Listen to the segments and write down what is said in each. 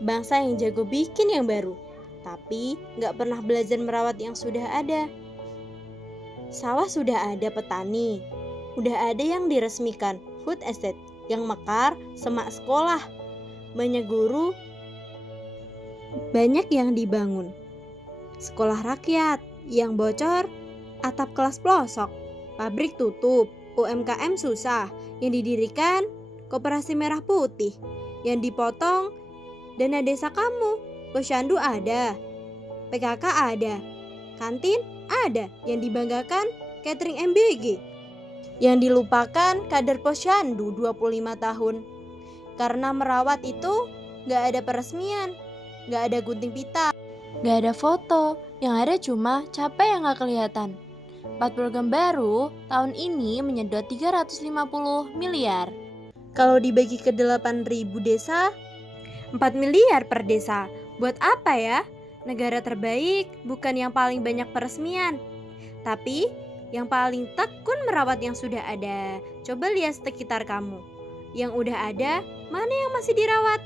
Bangsa yang jago bikin yang baru, tapi nggak pernah belajar merawat yang sudah ada. Sawah sudah ada petani, udah ada yang diresmikan food estate, yang mekar semak sekolah. Banyak guru, banyak yang dibangun. Sekolah rakyat yang bocor, atap kelas pelosok, pabrik tutup, UMKM susah, yang didirikan Koperasi Merah Putih, yang dipotong dana desa kamu, posyandu ada, PKK ada, kantin ada, yang dibanggakan catering MBG, yang dilupakan kader posyandu 25 tahun. Karena merawat itu gak ada peresmian, gak ada gunting pita, gak ada foto, yang ada cuma capek yang gak kelihatan. 4 program baru tahun ini menyedot 350 miliar. Kalau dibagi ke 8.000 desa, 4 miliar per desa. Buat apa ya? Negara terbaik bukan yang paling banyak peresmian, tapi yang paling tekun merawat yang sudah ada. Coba lihat sekitar kamu. Yang udah ada, mana yang masih dirawat?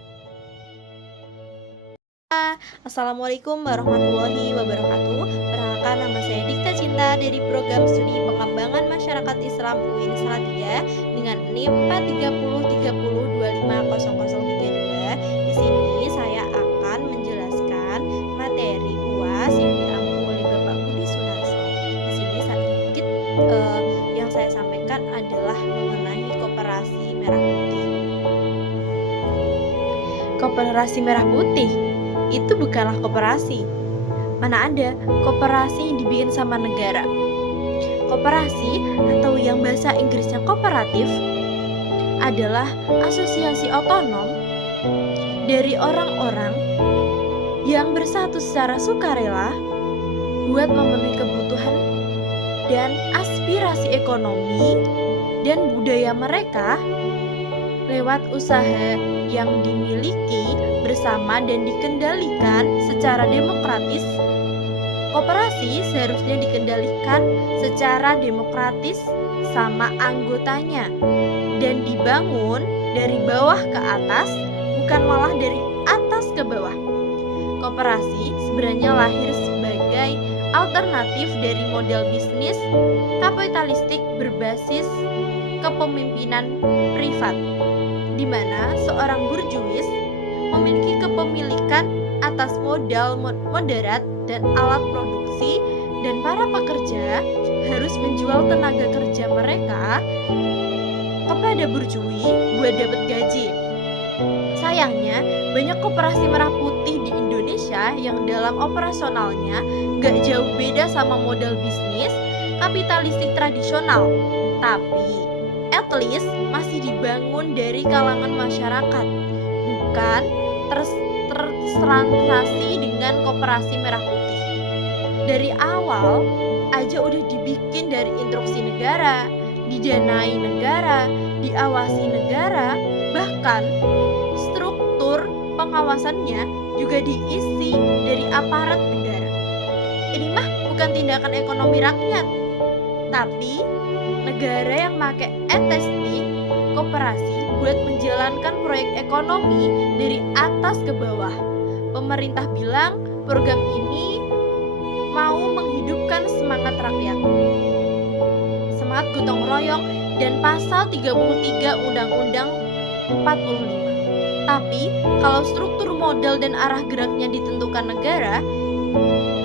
Assalamualaikum warahmatullahi wabarakatuh. Perkenalkan, nama saya Dikta Cinta dari Program Studi Pengembangan Masyarakat Islam UIN Salatiga dengan NIM 43030250032. Di sini saya akan menjelaskan materi UAS yang diampu oleh Bapak Budi Sunarso. Di sini sedikit yang saya sampaikan adalah mengenai Koperasi Merah Putih. Koperasi Merah Putih itu bukanlah koperasi. Mana ada koperasi yang dibikin sama negara. Koperasi atau yang bahasa Inggrisnya kooperatif adalah asosiasi otonom dari orang-orang yang bersatu secara sukarela buat memenuhi kebutuhan dan aspirasi ekonomi dan budaya mereka lewat usaha yang dimiliki bersama dan dikendalikan secara demokratis. Koperasi seharusnya dikendalikan secara demokratis sama anggotanya dan dibangun dari bawah ke atas, bukan malah dari atas ke bawah. Koperasi sebenarnya lahir sebagai alternatif dari model bisnis kapitalistik berbasis kepemimpinan privat, di mana seorang burjuis memiliki kepemilikan atas modal moderat dan alat produksi, dan para pekerja harus menjual tenaga kerja mereka kepada burjui buat dapat gaji. Sayangnya, banyak koperasi merah putih di Indonesia yang dalam operasionalnya gak jauh beda sama model bisnis kapitalistik tradisional, tapi at least masih dibangun dari kalangan masyarakat, bukan tertransaksi dengan Koperasi Merah Putih. Dari awal aja udah dibikin dari instruksi negara, didanai negara, diawasi negara, bahkan struktur pengawasannya juga diisi dari aparat negara. Ini mah bukan tindakan ekonomi rakyat, tapi negara yang pakai ETSP koperasi buat menjalankan proyek ekonomi dari atas ke bawah. Pemerintah bilang program ini mau menghidupkan semangat rakyat, semangat gotong royong dan pasal 33 Undang-Undang 45. Tapi kalau struktur modal dan arah geraknya ditentukan negara,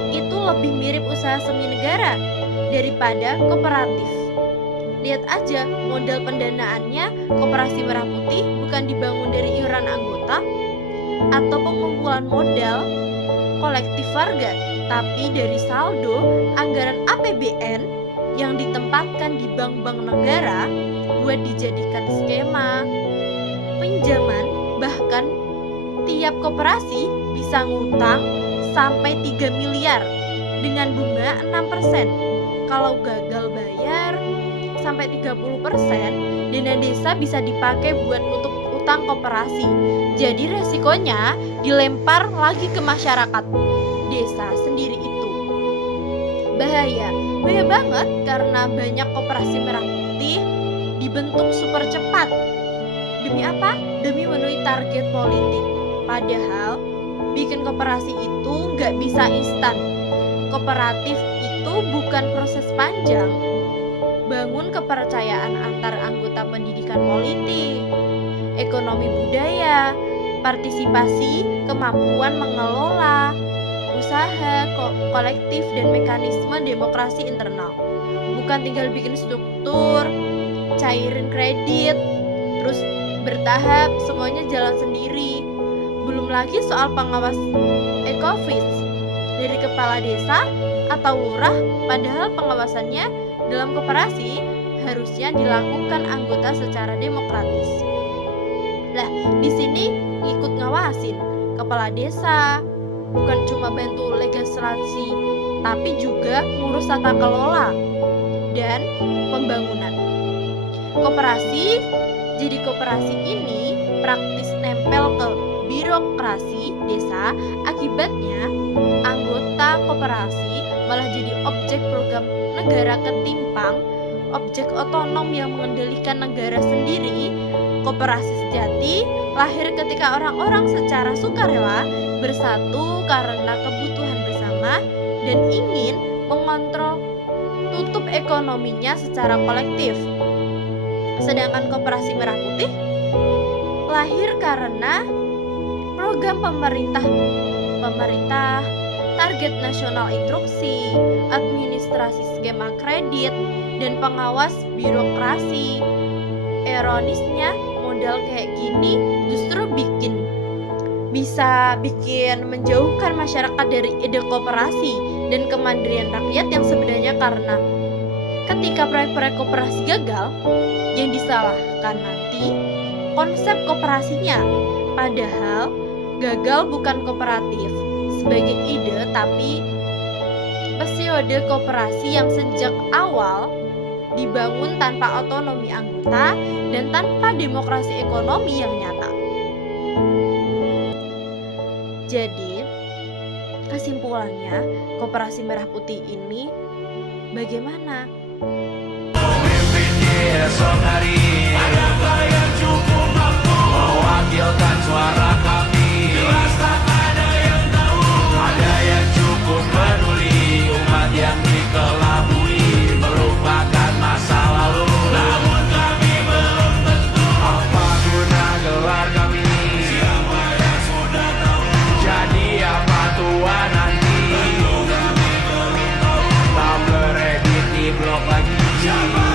itu lebih mirip usaha semi negara daripada kooperatif. Lihat aja modal pendanaannya, Koperasi Merah Putih bukan dibangun dari iuran anggota atau pengumpulan modal kolektif warga, tapi dari saldo anggaran APBN yang ditempatkan di bank-bank negara buat dijadikan skema pinjaman. Bahkan tiap koperasi bisa ngutang sampai 3 miliar dengan bunga 6%. Kalau gagal bayar sampai 30%, dana desa bisa dipakai buat nutup utang koperasi. Jadi resikonya dilempar lagi ke masyarakat desa sendiri itu. Bahaya banget karena banyak koperasi merah putih dibentuk super cepat. Demi apa? Demi memenuhi target politik. Padahal bikin koperasi itu nggak bisa instan. Kooperatif itu bukan proses panjang. Bangun kepercayaan antar anggota pendidikan politik, ekonomi budaya, partisipasi, kemampuan mengelola, usaha, kolektif, dan mekanisme demokrasi internal. Bukan tinggal bikin struktur, cairin kredit, terus bertahap, semuanya jalan sendiri. Belum lagi soal pengawas ekofis dari kepala desa atau lurah, padahal pengawasannya dalam koperasi harusnya dilakukan anggota secara demokratis. Lah, di sini ikut ngawasin kepala desa, bukan cuma bantu legislasi, tapi juga ngurus tata kelola dan pembangunan. Jadi koperasi ini praktis nempel ke birokrasi desa, akibatnya anggota koperasi malah jadi objek program negara ketimbang objek otonom yang mengendalikan negara sendiri. Koperasi sejati lahir ketika orang-orang secara sukarela bersatu karena kebutuhan bersama dan ingin mengontrol tutup ekonominya secara kolektif. Sedangkan Koperasi Merah Putih lahir karena program pemerintah, target nasional instruksi, administrasi skema kredit, dan pengawas birokrasi. Ironisnya, modal kayak gini justru bisa bikin menjauhkan masyarakat dari ide koperasi dan kemandirian rakyat yang sebenarnya, karena ketika proyek-proyek koperasi gagal, yang disalahkan nanti konsep koperasinya. Padahal gagal bukan kooperatif sebagai ide, tapi periode koperasi yang sejak awal dibangun tanpa otonomi anggota dan tanpa demokrasi ekonomi yang nyata. Jadi, kesimpulannya, Koperasi Merah Putih ini bagaimana? Esok hari adakah yang cukup mampu mewakilkan suara kami? Jelas tak ada yang tahu. Ada yang cukup peduli umat yang dikelabui merupakan masa lalu. Namun kami belum tentu apa guna gelar kami. Siapa yang sudah tahu? Jadi apa tua nanti? Tentu kami belum tahu. Tak beredit di blog lagi. Siapa